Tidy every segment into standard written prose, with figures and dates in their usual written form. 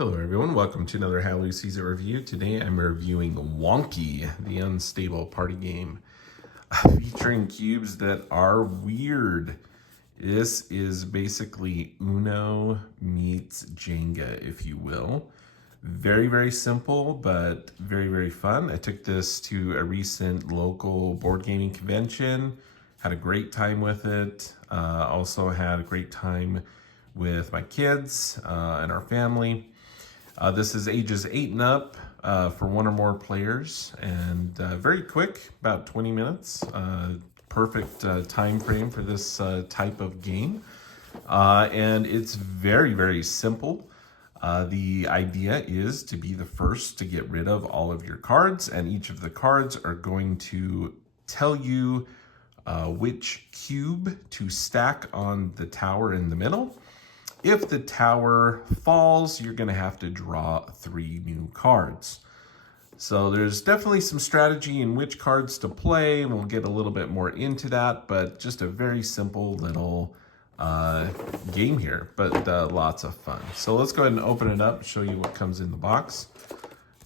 Hello everyone, welcome to another Halloween Season review. Today I'm reviewing Wonky, the unstable party game, featuring cubes that are weird. This is basically Uno meets Jenga, if you will. Very, very simple, but very, very fun. I took this to a recent local board gaming convention, had a great time with it. Also had a great time with my kids and our family. This is ages 8 and up for one or more players, and very quick, about 20 minutes. Perfect time frame for this type of game. And it's very, very simple. The idea is to be the first to get rid of all of your cards, and each of the cards are going to tell you which cube to stack on the tower in the middle. If the tower falls, you're going to have to draw 3 new cards. So there's definitely some strategy in which cards to play, and we'll get a little bit more into that, but just a very simple little game here, but lots of fun. So let's go ahead and open it up and show you what comes in the box.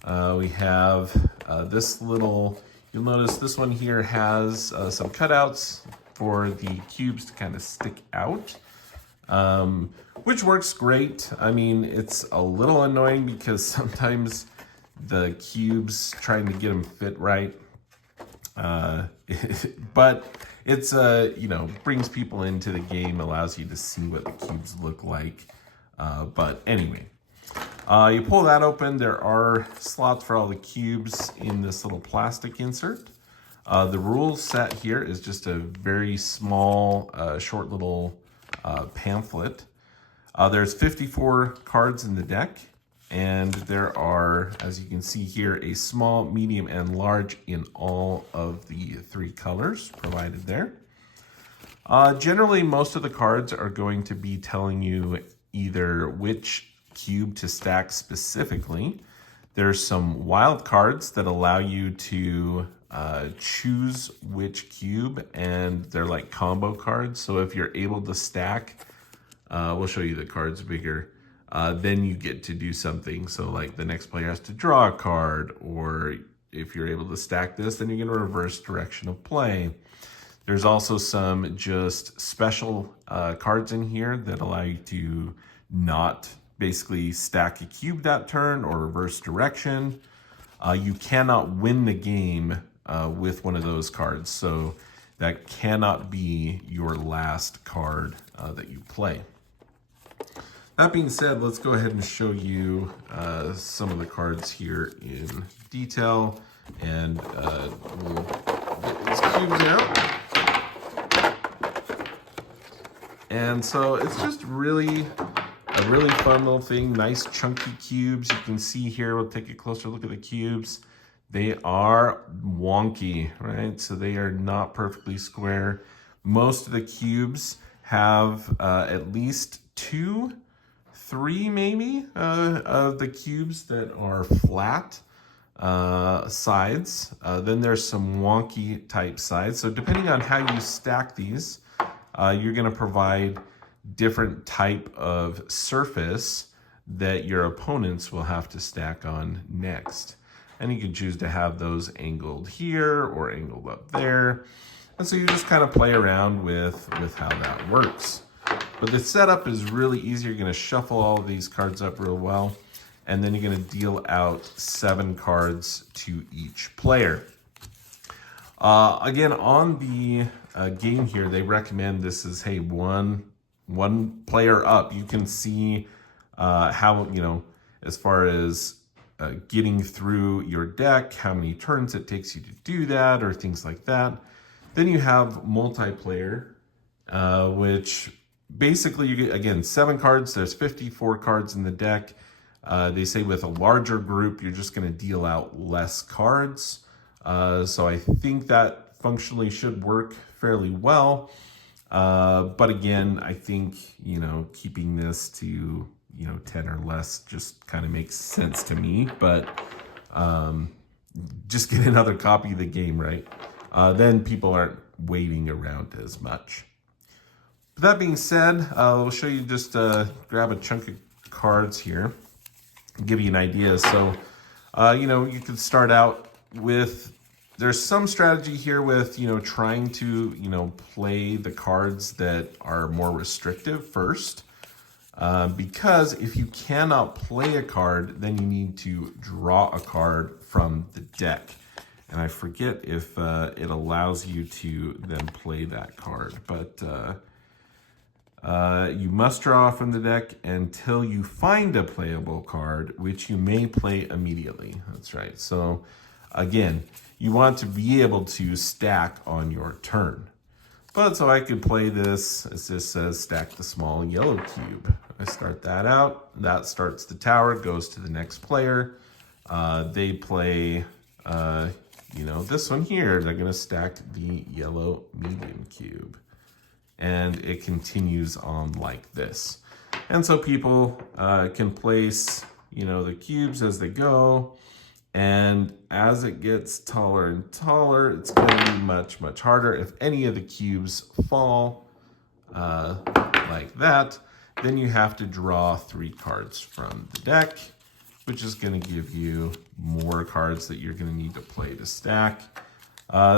We have this little, you'll notice this one here has some cutouts for the cubes to kind of stick out. Which works great. I mean, it's a little annoying because sometimes the cubes, trying to get them fit right, but it's brings people into the game, allows you to see what the cubes look like. But anyway, you pull that open. There are slots for all the cubes in this little plastic insert. The rules set here is just a very small, short little pamphlet. There's 54 cards in the deck, and there are, as you can see here, a small, medium, and large in all of the 3 colors provided there. Generally, most of the cards are going to be telling you either which cube to stack specifically. There's some wild cards that allow you to choose which cube, and they're like combo cards. So if you're able to stack, we'll show you the cards bigger, then you get to do something. So like the next player has to draw a card, or if you're able to stack this, then you're going to reverse direction of play. There's also some just special cards in here that allow you to not basically stack a cube that turn or reverse direction. You cannot win the game with one of those cards, so that cannot be your last card that you play. That being said, let's go ahead and show you some of the cards here in detail, and we'll get these cubes out. And so it's just a really fun little thing. Nice chunky cubes. You can see here, we'll take a closer look at the cubes. They are wonky, right? So they are not perfectly square. Most of the cubes have at least 2, 3 maybe of the cubes that are flat sides. Then there's some wonky type sides. So depending on how you stack these, you're going to provide different type of surface that your opponents will have to stack on next. And you can choose to have those angled here or angled up there. And so you just kind of play around with how that works. But the setup is really easy. You're going to shuffle all of these cards up real well, and then you're going to deal out 7 cards to each player. Again, on the game here, they recommend this is, hey, one player up. You can see how, as far as getting through your deck, how many turns it takes you to do that, or things like that. Then you have multiplayer, which basically you get, again, 7 cards. There's 54 cards in the deck. They say with a larger group, you're just going to deal out less cards. So I think that functionally should work fairly well. But again, I think, keeping this to, 10 or less just kind of makes sense to me. But just get another copy of the game, right? Then people aren't waiting around as much. That being said, we'll show you just grab a chunk of cards here. give you an idea. So, you know, you could start out with, there's some strategy here with, you know, trying to, you know, play the cards that are more restrictive first. Because if you cannot play a card, then you need to draw a card from the deck. And I forget if it allows you to then play that card. But you must draw from the deck until you find a playable card, which you may play immediately. That's right. So again, you want to be able to stack on your turn. But so I could play this, it just says stack the small yellow cube. I start that out, that starts the tower, goes to the next player. They play, you know, this one here, they're gonna stack the yellow medium cube. And it continues on like this. And so people can place, you know, the cubes as they go. And as it gets taller and taller, it's going to be much, much harder. If any of the cubes fall like that, then you have to draw 3 cards from the deck, which is going to give you more cards that you're going to need to play to stack.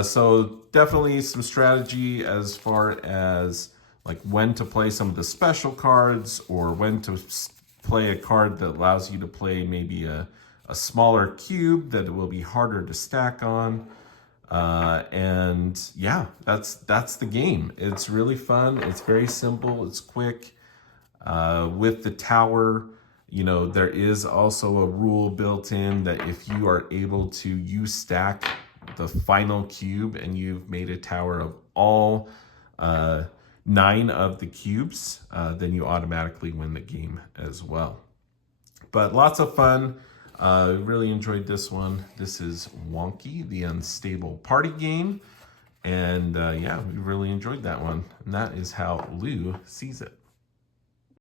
So definitely some strategy as far as like when to play some of the special cards, or when to play a card that allows you to play maybe a smaller cube that it will be harder to stack on. And yeah, that's the game. It's really fun. It's very simple. It's quick. With the tower, you know, there is also a rule built in that if you are able to stack the final cube and you've made a tower of all 9 of the cubes, then you automatically win the game as well. But lots of fun. Really enjoyed this one. This is Wonky, the unstable party game. And yeah, we really enjoyed that one. And that is how Lou sees it.